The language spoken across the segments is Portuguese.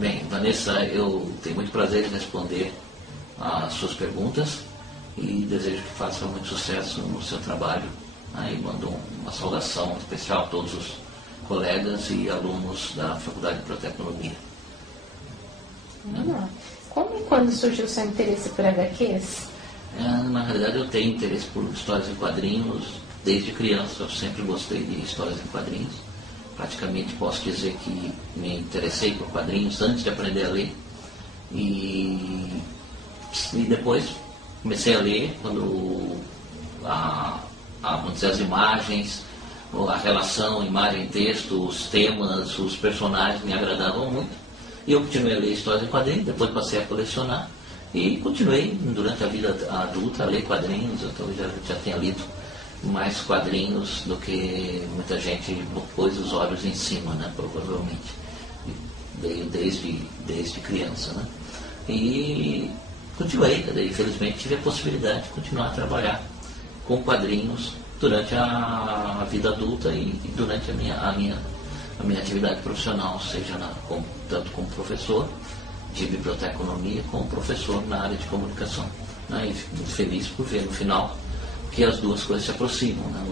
Bem, Vanessa, eu tenho muito prazer em responder às suas perguntas e desejo que faça muito sucesso no seu trabalho. Aí mando uma saudação especial a todos os colegas e alunos da Faculdade de Biblioteconomia. Vamos lá. Como e quando surgiu o seu interesse por HQs? Na realidade, eu tenho interesse por histórias em quadrinhos desde criança. Eu sempre gostei de histórias em quadrinhos. Praticamente posso dizer que me interessei por quadrinhos antes de aprender a ler. E depois comecei a ler quando vamos dizer, as imagens, a relação imagem-texto, os temas, os personagens me agradavam muito. E eu continuei a ler histórias em quadrinhos, depois passei a colecionar e continuei durante a vida adulta a ler quadrinhos. Então eu já tinha lido mais quadrinhos do que muita gente pôs os olhos em cima, né, provavelmente. Veio desde criança, né? E continuei, infelizmente tive a possibilidade de continuar a trabalhar com quadrinhos durante a vida adulta e durante a minha atividade profissional, seja tanto como professor de biblioteconomia como professor na área de comunicação. Né? E fico muito feliz por ver no final que as duas coisas se aproximam. Né?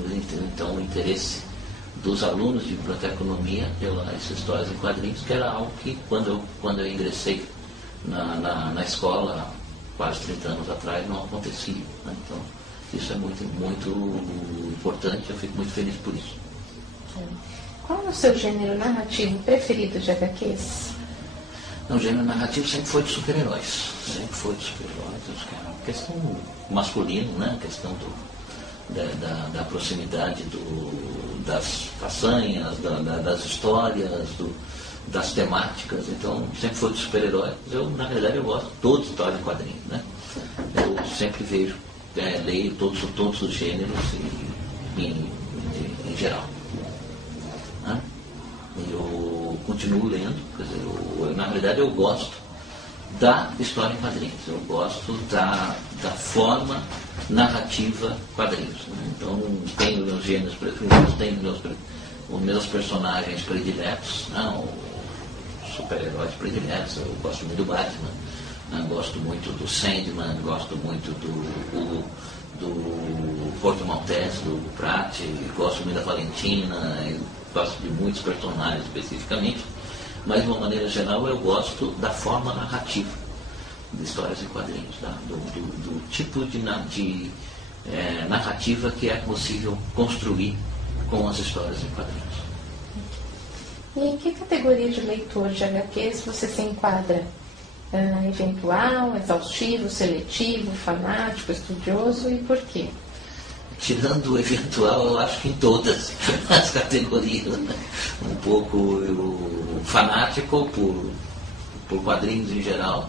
Então o interesse dos alunos de biblioteconomia pelas histórias em quadrinhos, que era algo que quando eu ingressei na escola quase 30 anos atrás não acontecia. Né? Então isso é muito, muito importante, eu fico muito feliz por isso. Qual é o seu gênero narrativo preferido de HQs? O gênero narrativo sempre foi de super-heróis. Sempre foi de super-heróis. Acho que é uma questão masculina, né? A questão da proximidade das façanhas, das histórias, das temáticas. Então, sempre foi de super-heróis. Na realidade, eu gosto de toda história em quadrinhos, né? Eu sempre vejo, leio todos os gêneros em geral. Né? Eu continuo lendo, quer dizer, na realidade eu gosto da história em quadrinhos, eu gosto da forma narrativa quadrinhos. Né? Então tenho meus gêneros preferidos, tenho os meus personagens prediletos, né? Os super-heróis prediletos. Eu gosto muito do Batman, né? Gosto muito do Sandman, gosto muito do Porto Maltese, do Pratt, gosto muito da Valentina, gosto de muitos personagens especificamente, mas de uma maneira geral eu gosto da forma narrativa de histórias em quadrinhos, do tipo de narrativa que é possível construir com as histórias em quadrinhos. E em que categoria de leitor de HQs você se enquadra? Eventual, exaustivo, seletivo, fanático, estudioso, e por quê? Tirando o eventual, eu acho que em todas as categorias, né? Um pouco fanático por quadrinhos em geral,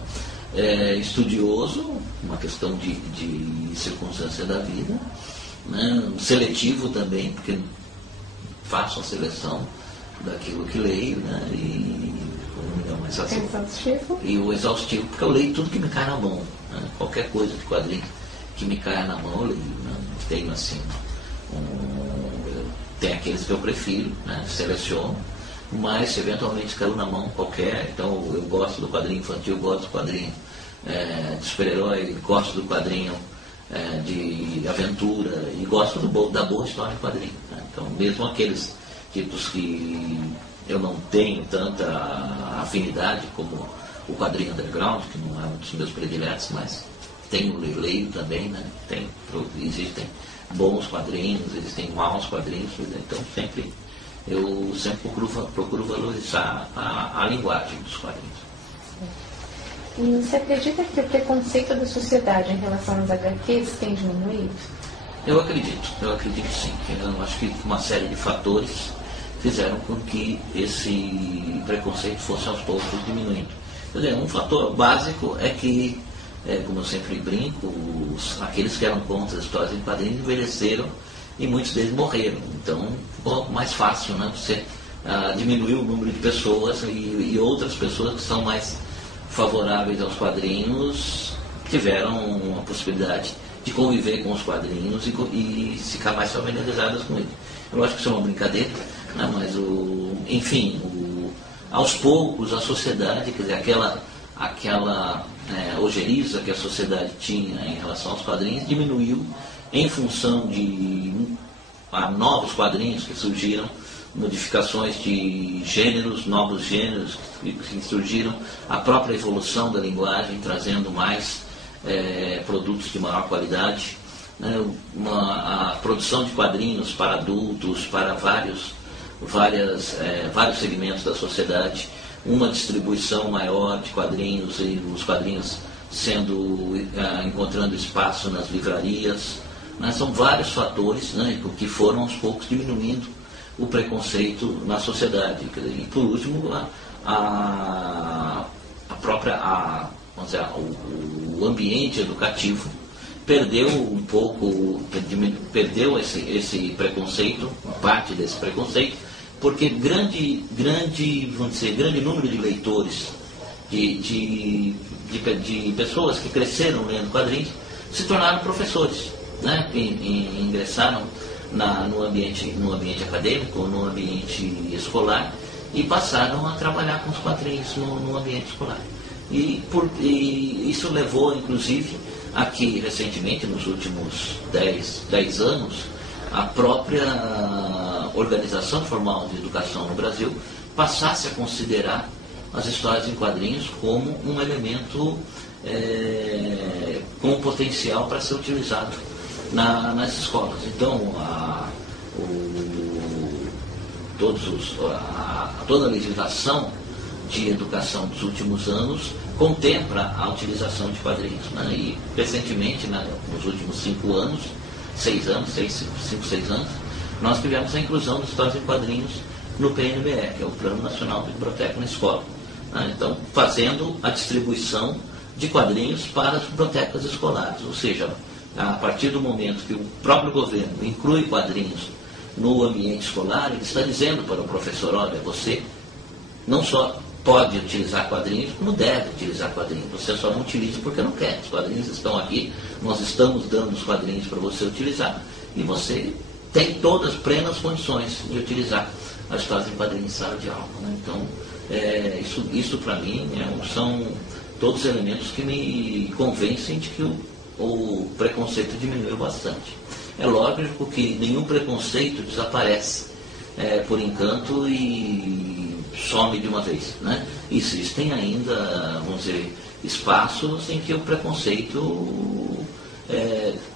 estudioso, uma questão de circunstância da vida, né? Seletivo também, porque faço a seleção daquilo que leio, né? E o exaustivo, porque eu leio tudo que me cai na mão, né? Qualquer coisa de quadrinho que me caia na mão eu leio, né? Tenho assim, tem aqueles que eu prefiro, né? Seleciono, mas se eventualmente caiu na mão qualquer, então eu gosto do quadrinho infantil, gosto do quadrinho de super-herói, gosto do quadrinho de aventura e gosto da boa história em quadrinho, né? Então mesmo aqueles tipos que eu não tenho tanta afinidade como o quadrinho underground, que não é um dos meus prediletos, mas leio também, né? Existem bons quadrinhos, existem maus quadrinhos, então eu sempre procuro valorizar a linguagem dos quadrinhos. E você acredita que o preconceito da sociedade em relação às HQs tem diminuído? Eu acredito sim. Eu acho que uma série de fatores fizeram com que esse preconceito fosse aos poucos diminuindo. Quer dizer, um fator básico é que, como eu sempre brinco, aqueles que eram contra as histórias em quadrinhos envelheceram e muitos deles morreram. Então ficou mais fácil, né? Você diminuir o número de pessoas e outras pessoas que são mais favoráveis aos quadrinhos tiveram a possibilidade de conviver com os quadrinhos e ficar mais familiarizadas com eles. Eu acho que isso é uma brincadeira, né? Mas aos poucos a sociedade, quer dizer, aquela ojeriza que a sociedade tinha em relação aos quadrinhos diminuiu em função de novos quadrinhos que surgiram, modificações de gêneros, novos gêneros que surgiram, a própria evolução da linguagem, trazendo mais produtos de maior qualidade, né, a produção de quadrinhos para adultos, para vários segmentos da sociedade, uma distribuição maior de quadrinhos e os quadrinhos encontrando espaço nas livrarias, né, são vários fatores, né, que foram aos poucos diminuindo o preconceito na sociedade. E por último, o ambiente educativo perdeu um pouco, perdeu esse preconceito, parte desse preconceito, porque grande número de leitores, de pessoas que cresceram lendo quadrinhos, se tornaram professores, né? Ingressaram no ambiente acadêmico, no ambiente escolar, e passaram a trabalhar com os quadrinhos no ambiente escolar. E isso levou, inclusive, a que, recentemente, nos últimos 10 anos, a própria Organização Formal de Educação no Brasil passasse a considerar as histórias em quadrinhos como um elemento com potencial para ser utilizado nas escolas. Então, toda a legislação de educação dos últimos anos contempla a utilização de quadrinhos, né? E recentemente, nos últimos 6 anos, nós tivemos a inclusão das histórias em quadrinhos no PNBE, que é o Plano Nacional de Biblioteca na Escola, né? Então, fazendo a distribuição de quadrinhos para as bibliotecas escolares, ou seja, a partir do momento que o próprio governo inclui quadrinhos no ambiente escolar, ele está dizendo para o professor: olha, você não só pode utilizar quadrinhos, como deve utilizar quadrinhos. Você só não utiliza porque não quer. Os quadrinhos estão aqui, nós estamos dando os quadrinhos para você utilizar, e você tem todas as plenas condições de utilizar as histórias em quadrinhos em sala de aula, né? Então, isso para mim são todos elementos que me convencem de que o preconceito diminuiu bastante. É lógico que nenhum preconceito desaparece por encanto e some de uma vez, né? Existem ainda, vamos dizer, espaços em que o preconceito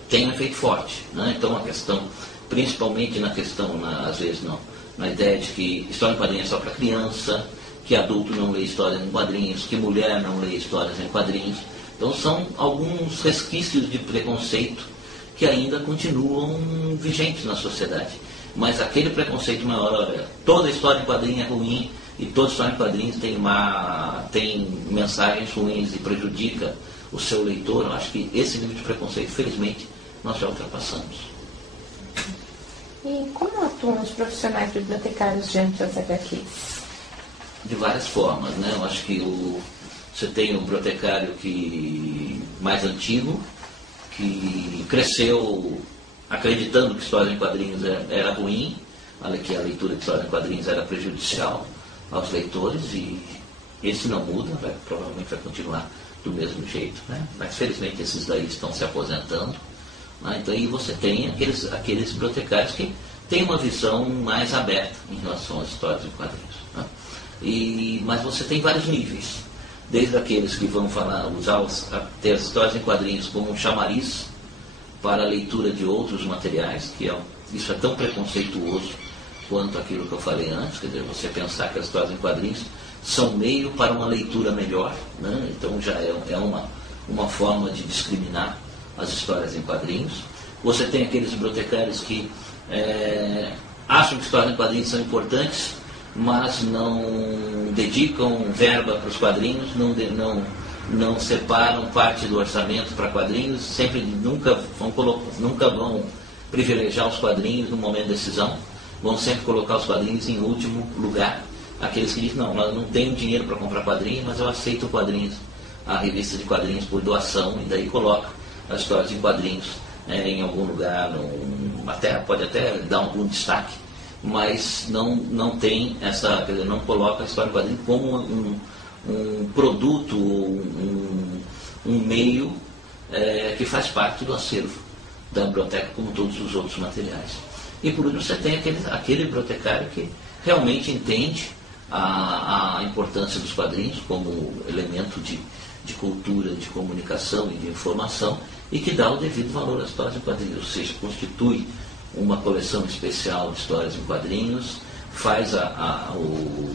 tem um efeito forte, né? Então, a questão, principalmente às vezes, na ideia de que história em quadrinhos é só para criança, que adulto não lê histórias em quadrinhos, que mulher não lê histórias em quadrinhos. Então, são alguns resquícios de preconceito que ainda continuam vigentes na sociedade. Mas aquele preconceito maior, olha, toda história em quadrinho é ruim e toda história em quadrinhos tem mensagens ruins e prejudica o seu leitor, eu acho que esse nível de preconceito, felizmente, nós já ultrapassamos. E como atuam os profissionais bibliotecários diante das HQs? De várias formas, né? Eu acho que você tem um bibliotecário mais antigo, que cresceu acreditando que história em quadrinhos era ruim, que a leitura de história em quadrinhos era prejudicial aos leitores, e esse não muda, provavelmente vai continuar do mesmo jeito, né? Mas felizmente esses daí estão se aposentando, né? Então aí você tem aqueles bibliotecários que têm uma visão mais aberta em relação às histórias em quadrinhos, né? Mas você tem vários níveis, desde aqueles que vão ter as histórias em quadrinhos como um chamariz para a leitura de outros materiais, isso é tão preconceituoso quanto aquilo que eu falei antes, quer dizer, você pensar que as histórias em quadrinhos são meio para uma leitura melhor, né? Então já é uma forma de discriminar as histórias em quadrinhos. Você tem aqueles bibliotecários que acham que histórias em quadrinhos são importantes, mas não dedicam verba para os quadrinhos, não separam parte do orçamento para quadrinhos, nunca vão privilegiar os quadrinhos no momento de decisão, vão sempre colocar os quadrinhos em último lugar. Aqueles que dizem: não, eu não tenho dinheiro para comprar quadrinhos, mas eu aceito quadrinhos, a revista de quadrinhos por doação, e daí coloca as histórias em quadrinhos em algum lugar, pode até dar algum destaque mas não tem essa, quer dizer, não coloca a história em quadrinhos como um produto, um meio que faz parte do acervo da biblioteca, como todos os outros materiais. E por último você tem aquele bibliotecário que realmente entende a importância dos quadrinhos como elemento de cultura, de comunicação e de informação, e que dá o devido valor às histórias em quadrinhos, ou seja, constitui uma coleção especial de histórias em quadrinhos, faz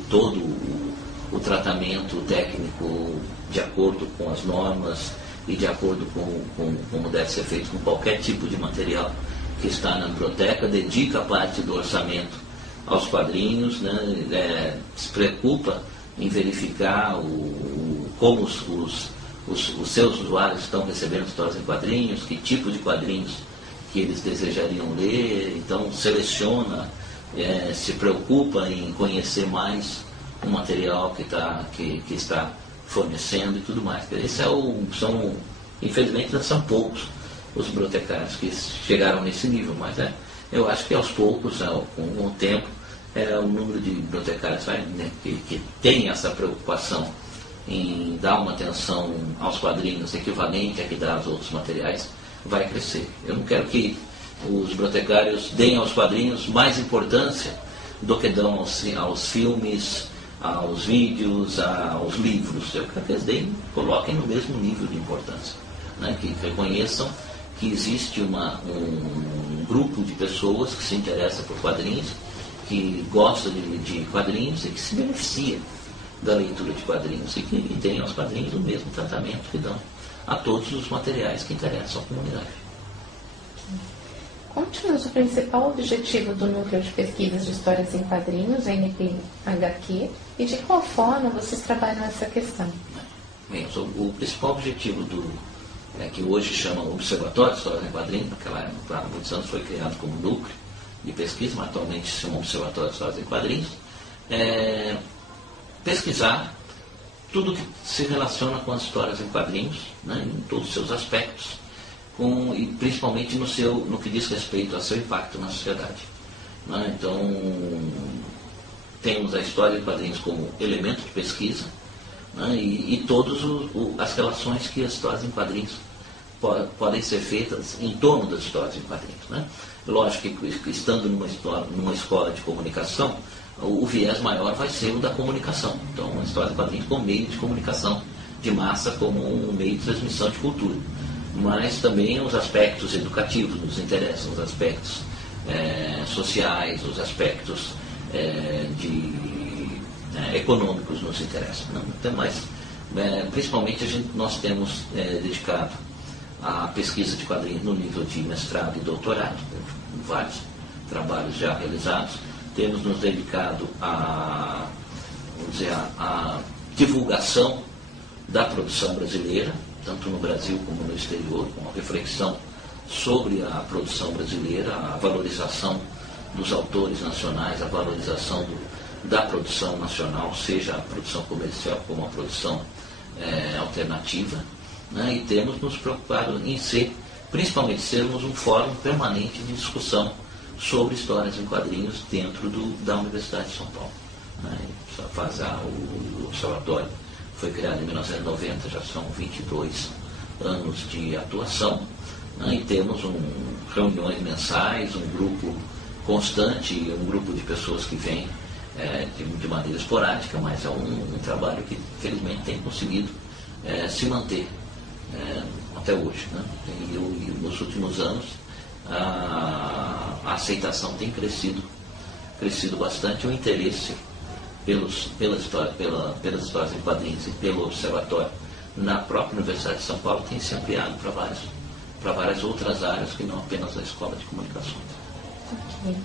todo o tratamento técnico de acordo com as normas e de acordo com como deve ser feito com qualquer tipo de material que está na biblioteca, dedica parte do orçamento aos quadrinhos, né, se preocupa em verificar como os seus usuários estão recebendo histórias em quadrinhos, que tipo de quadrinhos que eles desejariam ler, então seleciona, se preocupa em conhecer mais o material que está fornecendo e tudo mais. Infelizmente não são poucos os bibliotecários que chegaram nesse nível, mas eu acho que aos poucos, com o tempo, o número de bibliotecários que tem essa preocupação em dar uma atenção aos quadrinhos equivalente a que dá aos outros materiais, vai crescer. Eu não quero que os bibliotecários deem aos quadrinhos mais importância do que dão aos filmes, aos vídeos, aos livros. Eu quero que eles coloquem no mesmo nível de importância, né? Que reconheçam que existe um grupo de pessoas que se interessa por quadrinhos, que gosta de quadrinhos e que se beneficia da leitura de quadrinhos e que deem aos quadrinhos o mesmo tratamento que dão a todos os materiais que interessam à comunidade. Conte-nos o principal objetivo do Núcleo de Pesquisas de Histórias em Quadrinhos, NPHQ, e de qual forma vocês trabalham essa questão. Bem, o principal objetivo que hoje chama Observatório de Histórias em Quadrinhos, naquela época, há muitos anos foi criado como núcleo de pesquisa, mas atualmente se chama Observatório de Histórias em Quadrinhos, pesquisar tudo que se relaciona com as histórias em quadrinhos, né, em todos os seus aspectos, e principalmente no que diz respeito ao seu impacto na sociedade. Né? Então, temos a história em quadrinhos como elemento de pesquisa, né, e todas as relações que as histórias em quadrinhos podem ser feitas em torno das histórias em quadrinhos. Né? Lógico que estando numa escola de comunicação, o viés maior vai ser o da comunicação. Então, a história em quadrinhos como meio de comunicação de massa, como um meio de transmissão de cultura. Mas também os aspectos educativos nos interessam, os aspectos sociais, os aspectos econômicos nos interessam. Não? Então, principalmente nós temos dedicado à pesquisa de quadrinhos no nível de mestrado e doutorado, vários trabalhos já realizados. Temos nos dedicado à divulgação da produção brasileira, tanto no Brasil como no exterior, com uma reflexão sobre a produção brasileira, a valorização dos autores nacionais, a valorização da produção nacional, seja a produção comercial como a produção alternativa, né? E temos nos preocupado em principalmente sermos um fórum permanente de discussão sobre histórias em quadrinhos dentro da Universidade de São Paulo. Né? O observatório foi criado em 1990, já são 22 anos de atuação, né? E temos reuniões mensais, um grupo constante, um grupo de pessoas que vêm de maneira esporádica, mas é um trabalho que, felizmente, tem conseguido se manter até hoje. Né? E nos últimos anos, a aceitação tem crescido bastante, o interesse pelas histórias em quadrinhos e pelo observatório na própria Universidade de São Paulo tem se ampliado para várias outras áreas que não apenas a Escola de Comunicações. Ok.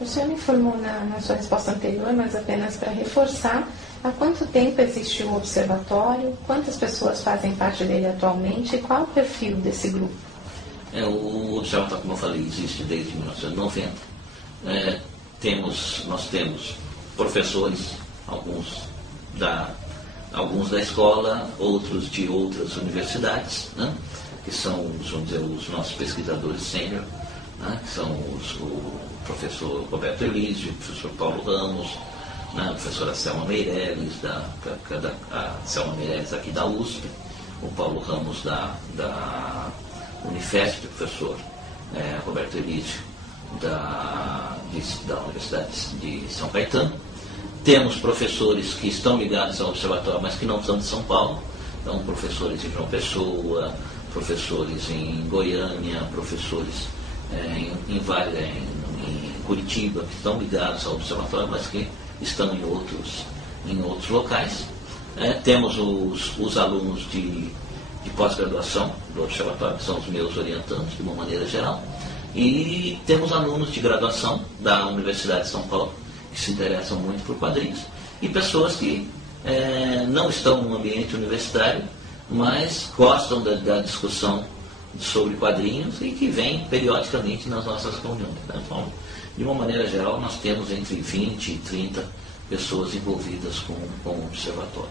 O senhor me informou na sua resposta anterior, mas apenas para reforçar, há quanto tempo existe o observatório, quantas pessoas fazem parte dele atualmente e qual o perfil desse grupo? O observatório, como eu falei, existe desde 1990. Nós temos professores, alguns da escola, outros de outras universidades, né, que são, vamos dizer, os nossos pesquisadores sênior, né, que são o professor Roberto Elísio, o professor Paulo Ramos, né, a professora Selma Meirelles, a Selma Meirelles aqui da USP, o Paulo Ramos da Unifesp, o professor Roberto Elísio da Universidade de São Caetano. Temos professores que estão ligados ao observatório, mas que não são de São Paulo, então professores em João Pessoa, professores em Goiânia, professores em Curitiba, que estão ligados ao observatório, mas que estão em outros locais. Temos os alunos de pós-graduação do observatório, que são os meus orientandos, de uma maneira geral, e temos alunos de graduação da Universidade de São Paulo, que se interessam muito por quadrinhos, e pessoas que não estão no ambiente universitário, mas gostam da discussão sobre quadrinhos e que vêm periodicamente nas nossas reuniões. Então, de uma maneira geral, nós temos entre 20 e 30 pessoas envolvidas com o observatório.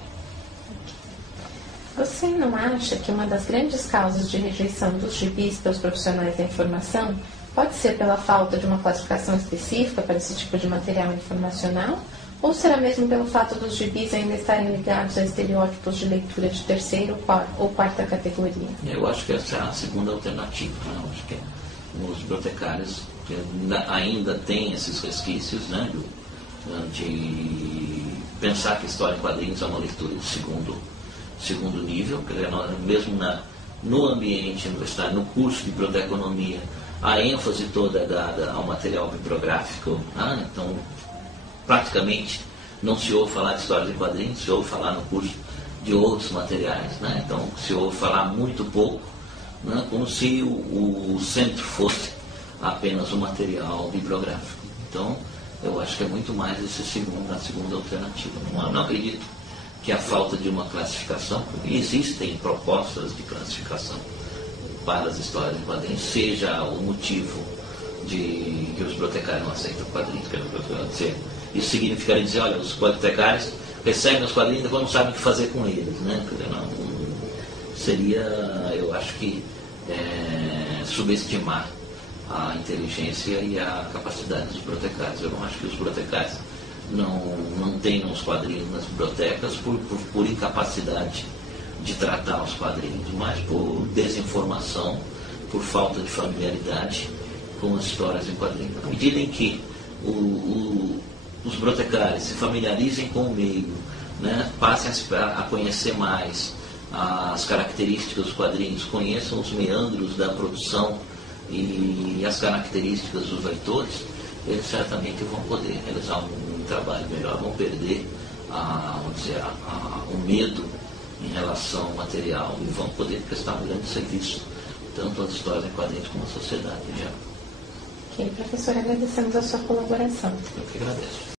Você não acha que uma das grandes causas de rejeição dos gibis pelos profissionais da informação pode ser pela falta de uma classificação específica para esse tipo de material informacional? Ou será mesmo pelo fato dos gibis ainda estarem ligados a estereótipos de leitura de terceira ou quarta categoria? Eu acho que essa é a segunda alternativa. Né? Eu acho que os bibliotecários ainda têm esses resquícios, né, de pensar que história em quadrinhos é uma leitura de segundo nível, mesmo no ambiente universitário, no curso de biblioteconomia, a ênfase toda é dada ao material bibliográfico, então praticamente não se ouve falar de histórias em quadrinhos, se ouve falar no curso de outros materiais, né? Então se ouve falar muito pouco, né? Como se o centro fosse apenas um material bibliográfico. Então eu acho que é muito mais a segunda alternativa. Não acredito que a falta de uma classificação, porque existem propostas de classificação para as histórias em quadrinhos, seja o motivo de que os bibliotecários não aceitam quadrinhos. Isso significaria dizer, olha, os bibliotecários recebem os quadrinhos e depois não sabem o que fazer com eles. Né? Seria, eu acho que, subestimar a inteligência e a capacidade dos bibliotecários. Eu não acho que os bibliotecários não tenham os quadrinhos nas bibliotecas por incapacidade de tratar os quadrinhos, mas por desinformação, por falta de familiaridade com as histórias em quadrinhos. À medida em que os bibliotecários se familiarizem com o meio, né, passem a conhecer mais as características dos quadrinhos, conheçam os meandros da produção e as características dos leitores, eles certamente vão poder realizar um trabalho melhor, vão perder o medo em relação ao material e vão poder prestar um grande serviço, tanto às histórias em quadrinhos como à sociedade em geral. Ok, professor, agradecemos a sua colaboração. Eu que agradeço.